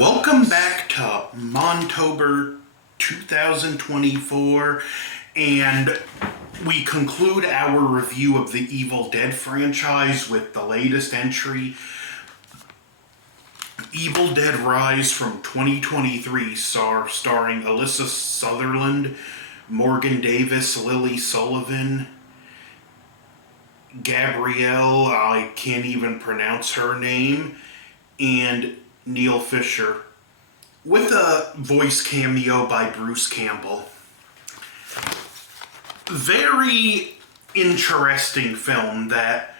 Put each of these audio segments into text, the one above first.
Welcome back to MONTOBER 2024, and we conclude our review of the Evil Dead franchise with the latest entry, EVILDEADRISE from 2023, starring Alyssa Sutherland, Morgan Davis, Lily Sullivan, Gabrielle, I can't even pronounce her name, and Neil Fisher, with a voice cameo by Bruce Campbell. Very interesting film that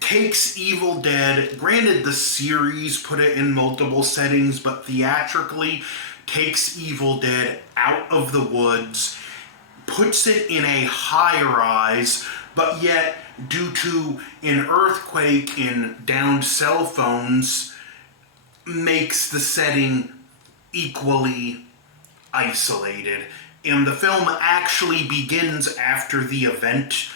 takes Evil Dead, granted the series put it in multiple settings, but theatrically takes Evil Dead out of the woods, puts it in a high-rise, but yet, due to an earthquake and downed cell phones, makes the setting equally isolated. And the film actually begins after the event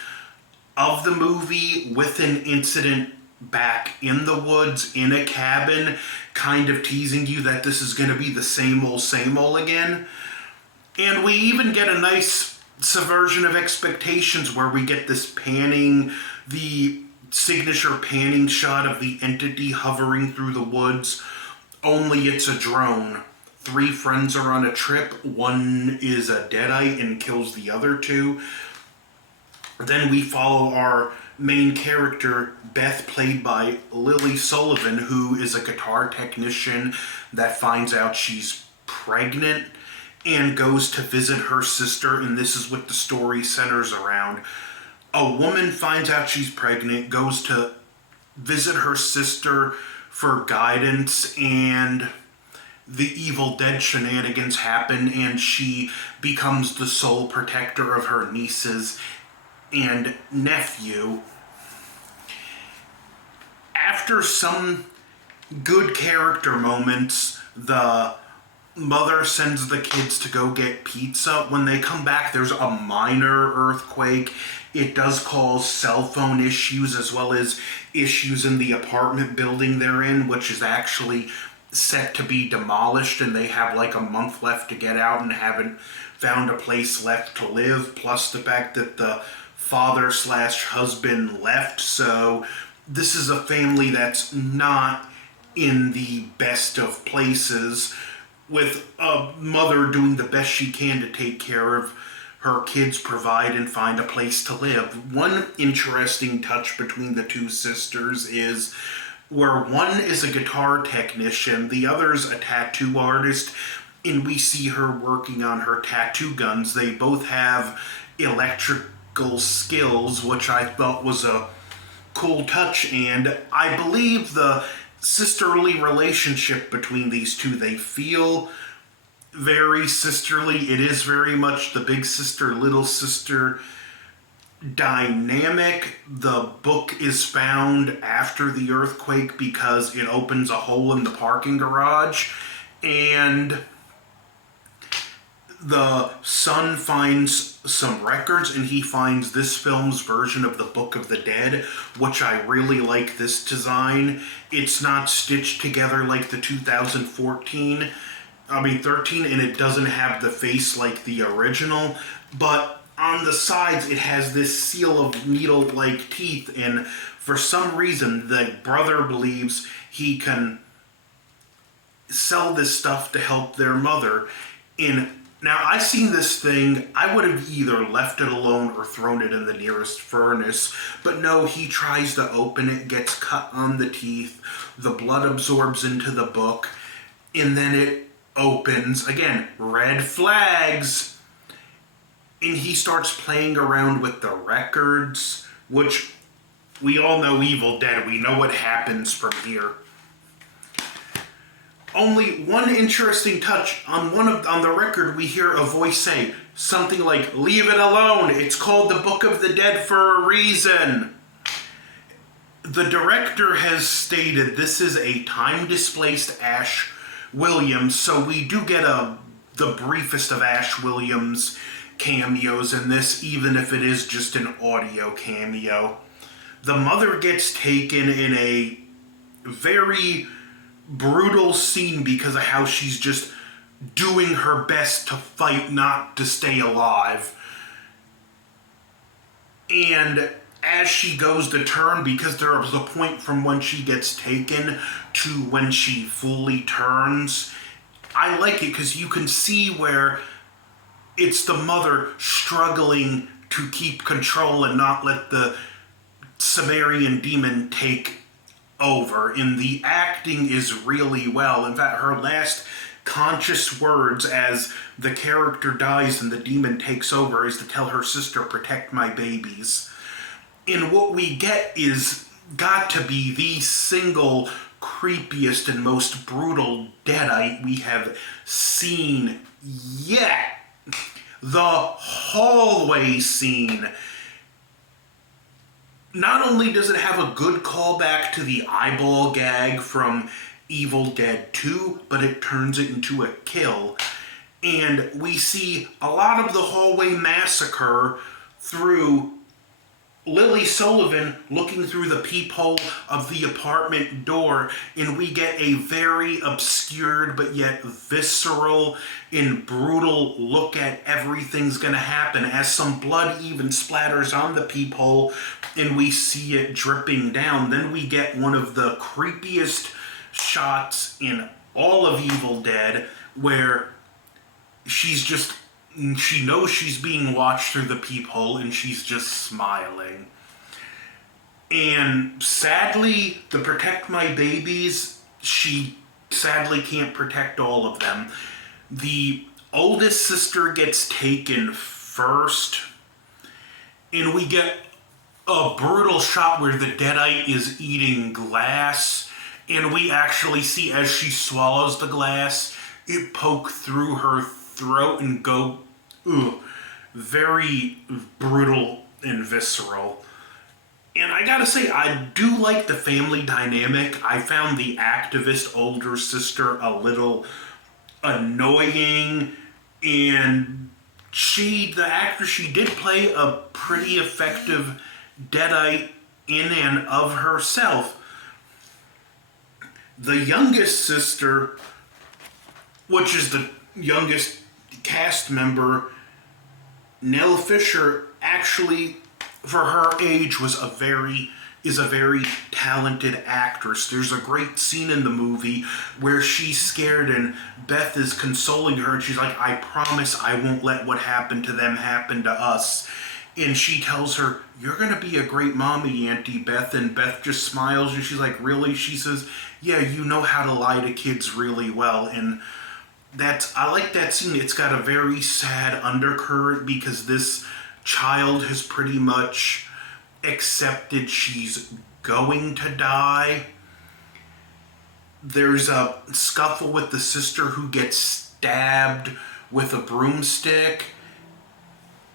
of the movie with an incident back in the woods in a cabin, kind of teasing you that this is going to be the same old again. And we even get a nice subversion of expectations where we get this panning, the signature panning shot of the entity hovering through the woods, only it's a drone. 3 friends are on a trip, one is a deadite and kills the other 2. Then we follow our main character, Beth, played by Lily Sullivan, who is a guitar technician that finds out she's pregnant and goes to visit her sister, and this is what the story centers around. A woman finds out she's pregnant, goes to visit her sister for guidance, and the Evil Dead shenanigans happen, and she becomes the sole protector of her nieces and nephew. After some good character moments, the mother sends the kids to go get pizza. When they come back, there's a minor earthquake. It does cause cell phone issues as well as issues in the apartment building they're in, which is actually set to be demolished, and they have like a month left to get out and haven't found a place left to live, plus the fact that the father/husband left. So this is a family that's not in the best of places, with a mother doing the best she can to take care of her kids, provide, and find a place to live. One interesting touch between the 2 sisters is where one is a guitar technician, the other's a tattoo artist, and we see her working on her tattoo guns. They both have electrical skills, which I thought was a cool touch, and I believe the sisterly relationship between these 2, they feel very sisterly. It is very much the big sister, little sister dynamic. The book is found after the earthquake because it opens a hole in the parking garage, and the son finds some records, and he finds this film's version of the Book of the Dead, which I really like this design. It's not stitched together like the 13, and it doesn't have the face like the original, but on the sides it has this seal of needle-like teeth, and for some reason the brother believes he can sell this stuff to help their mother. Now, I seen this thing, I would have either left it alone or thrown it in the nearest furnace, but no, he tries to open it, gets cut on the teeth, the blood absorbs into the book, and then it opens. Again, red flags. And he starts playing around with the records, which we all know Evil Dead, we know what happens from here. Only one interesting touch, on the record we hear a voice say something like, "Leave it alone, it's called the Book of the Dead for a reason." The director has stated this is a time-displaced Ash Williams, so we do get the briefest of Ash Williams cameos in this, even if it is just an audio cameo. The mother gets taken in a very brutal scene because of how she's just doing her best to fight not to stay alive. And as she goes to turn, because there was a point from when she gets taken to when she fully turns, I like it because you can see where it's the mother struggling to keep control and not let the Sumerian demon take over. And the acting is really well. In fact, her last conscious words as the character dies and the demon takes over is to tell her sister, "Protect my babies." And what we get is got to be the single creepiest and most brutal deadite we have seen yet. The hallway scene. Not only does it have a good callback to the eyeball gag from Evil Dead 2, but it turns it into a kill. And we see a lot of the hallway massacre through Lily Sullivan looking through the peephole of the apartment door, and we get a very obscured but yet visceral and brutal look at everything's going to happen as some blood even splatters on the peephole and we see it dripping down. Then we get one of the creepiest shots in all of Evil Dead where she knows she's being watched through the peephole and she's just smiling. And sadly, to protect my babies, she sadly can't protect all of them. The oldest sister gets taken first, and we get a brutal shot where the deadite is eating glass, and we actually see as she swallows the glass, it poke through her throat and go, very brutal and visceral. And I gotta say, I do like the family dynamic. I found the activist older sister a little annoying, and the actress, she did play a pretty effective deadite in and of herself. The youngest sister, which is the youngest cast member, Nell Fisher, actually, for her age, is a very talented actress. There's a great scene in the movie where she's scared and Beth is consoling her and she's like, "I promise I won't let what happened to them happen to us." And she tells her, "You're going to be a great mommy, Auntie Beth." And Beth just smiles and she's like, "Really?" She says, "Yeah, you know how to lie to kids really well." And I like that scene. It's got a very sad undercurrent because this child has pretty much accepted she's going to die. There's a scuffle with the sister who gets stabbed with a broomstick,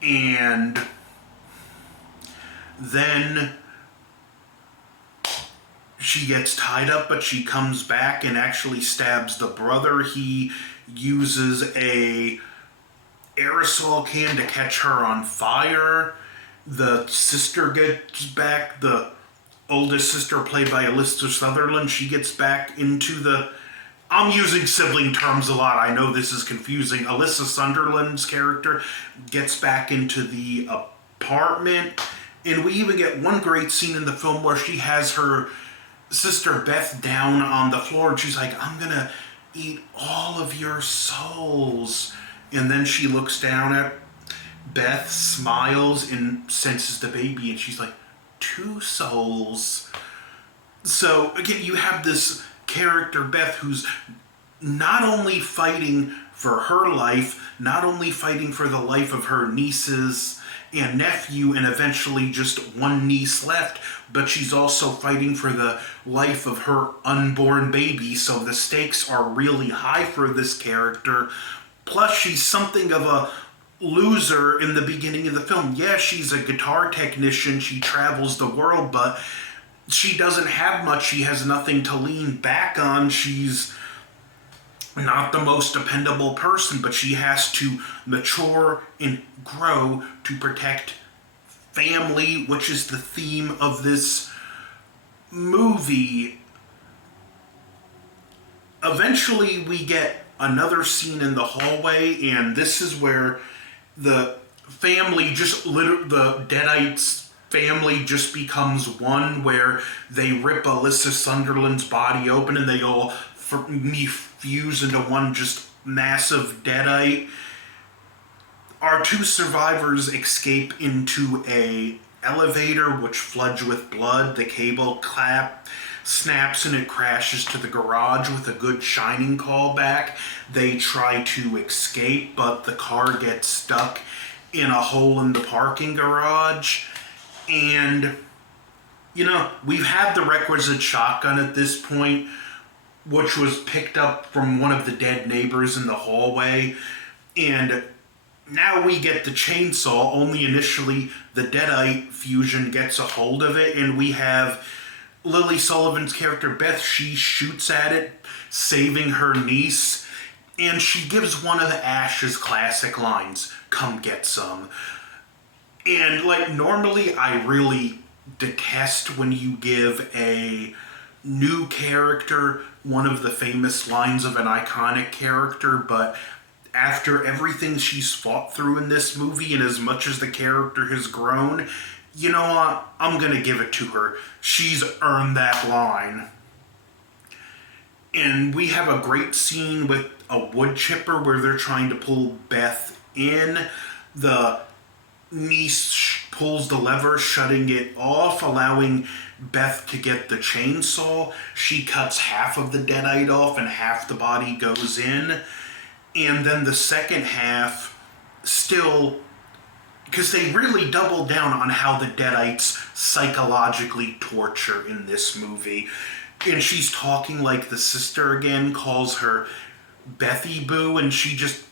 and then she gets tied up, but she comes back and actually stabs the brother. He uses a aerosol can to catch her on fire. The sister gets back, the oldest sister played by Alyssa Sutherland, she gets back into the... I'm using sibling terms a lot, I know this is confusing. Alyssa Sunderland's character gets back into the apartment, and we even get one great scene in the film where she has her sister Beth down on the floor and she's like, "I'm gonna eat all of your souls." And then she looks down at Beth, smiles, and senses the baby, and she's like, "2 souls." So again, you have this character, Beth, who's not only fighting for her life, not only fighting for the life of her nieces and nephew, and eventually just one niece left, but she's also fighting for the life of her unborn baby, so the stakes are really high for this character. Plus, she's something of a loser in the beginning of the film. Yeah, she's a guitar technician, she travels the world, but she doesn't have much, she has nothing to lean back on, she's not the most dependable person, but she has to mature and grow to protect family, which is the theme of this movie. Eventually, we get another scene in the hallway, and this is where the family the Deadites family just becomes one, where they rip Alyssa Sunderland's body open and they all fuse into one just massive Deadite. Our two survivors escape into a elevator which floods with blood. The cable snaps and it crashes to the garage with a good Shining callback. They try to escape, but the car gets stuck in a hole in the parking garage. And, we've had the requisite shotgun at this point, which was picked up from one of the dead neighbors in the hallway. And now we get the chainsaw, only initially the Deadite fusion gets a hold of it, and we have Lily Sullivan's character Beth. She shoots at it, saving her niece, and she gives one of Ash's classic lines, "Come get some." And normally I really detest when you give a new character one of the famous lines of an iconic character, but after everything she's fought through in this movie, and as much as the character has grown, you know what? I'm going to give it to her. She's earned that line. And we have a great scene with a wood chipper where they're trying to pull Beth in. The niece pulls the lever, shutting it off, allowing Beth to get the chainsaw. She cuts half of the Deadite off and half the body goes in. And then the second half, still, because they really double down on how the Deadites psychologically torture in this movie. And she's talking like the sister again, calls her Bethy Boo, and she just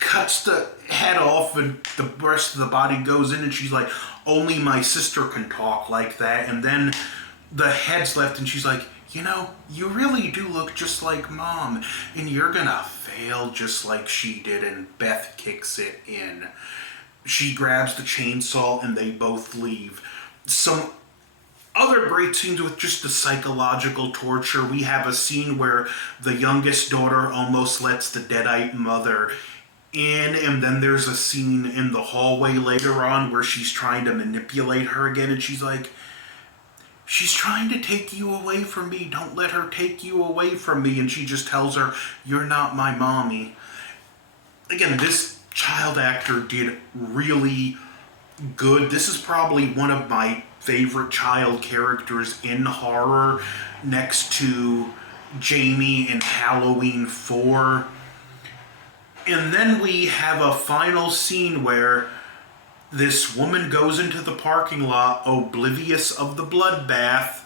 cuts the head off and the rest of the body goes in, and she's like, only my sister can talk like that. And then the head's left and she's like, you really do look just like Mom, and you're gonna fail just like she did. And Beth kicks it in. She grabs the chainsaw and they both leave. Some other great scenes with just the psychological torture. We have a scene where the youngest daughter almost lets the Deadite mother in, and then there's a scene in the hallway later on where she's trying to manipulate her again, and she's like, she's trying to take you away from me. Don't let her take you away from me. And she just tells her, you're not my mommy. Again, this child actor did really good. This is probably one of my favorite child characters in horror, next to Jamie in Halloween 4. And then we have a final scene where this woman goes into the parking lot oblivious of the bloodbath,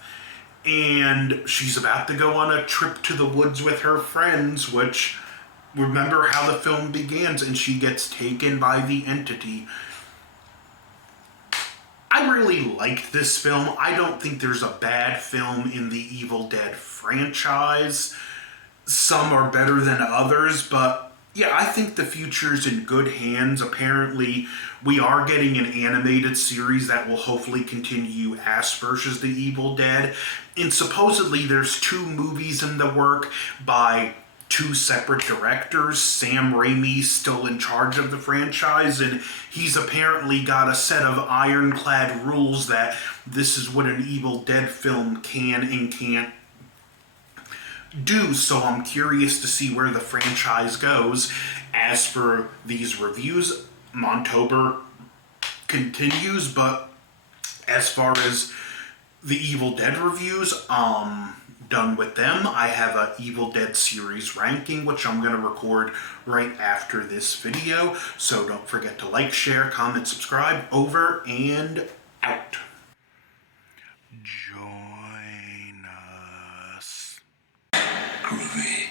and she's about to go on a trip to the woods with her friends, which, remember how the film begins, and she gets taken by the entity. I really liked this film. I don't think there's a bad film in the Evil Dead franchise. Some are better than others, but yeah, I think the future's in good hands. Apparently, we are getting an animated series that will hopefully continue Ash vs. the Evil Dead. And supposedly there's 2 movies in the work by 2 separate directors. Sam Raimi's still in charge of the franchise, and he's apparently got a set of ironclad rules that this is what an Evil Dead film can and can't do. So I'm curious to see where the franchise goes. As for these reviews, Montober continues, but as far as the Evil Dead reviews, done with them. I have a Evil Dead series ranking, which I'm going to record right after this video. So don't forget to like, share, comment, subscribe. Over and out. Join us. Groovy.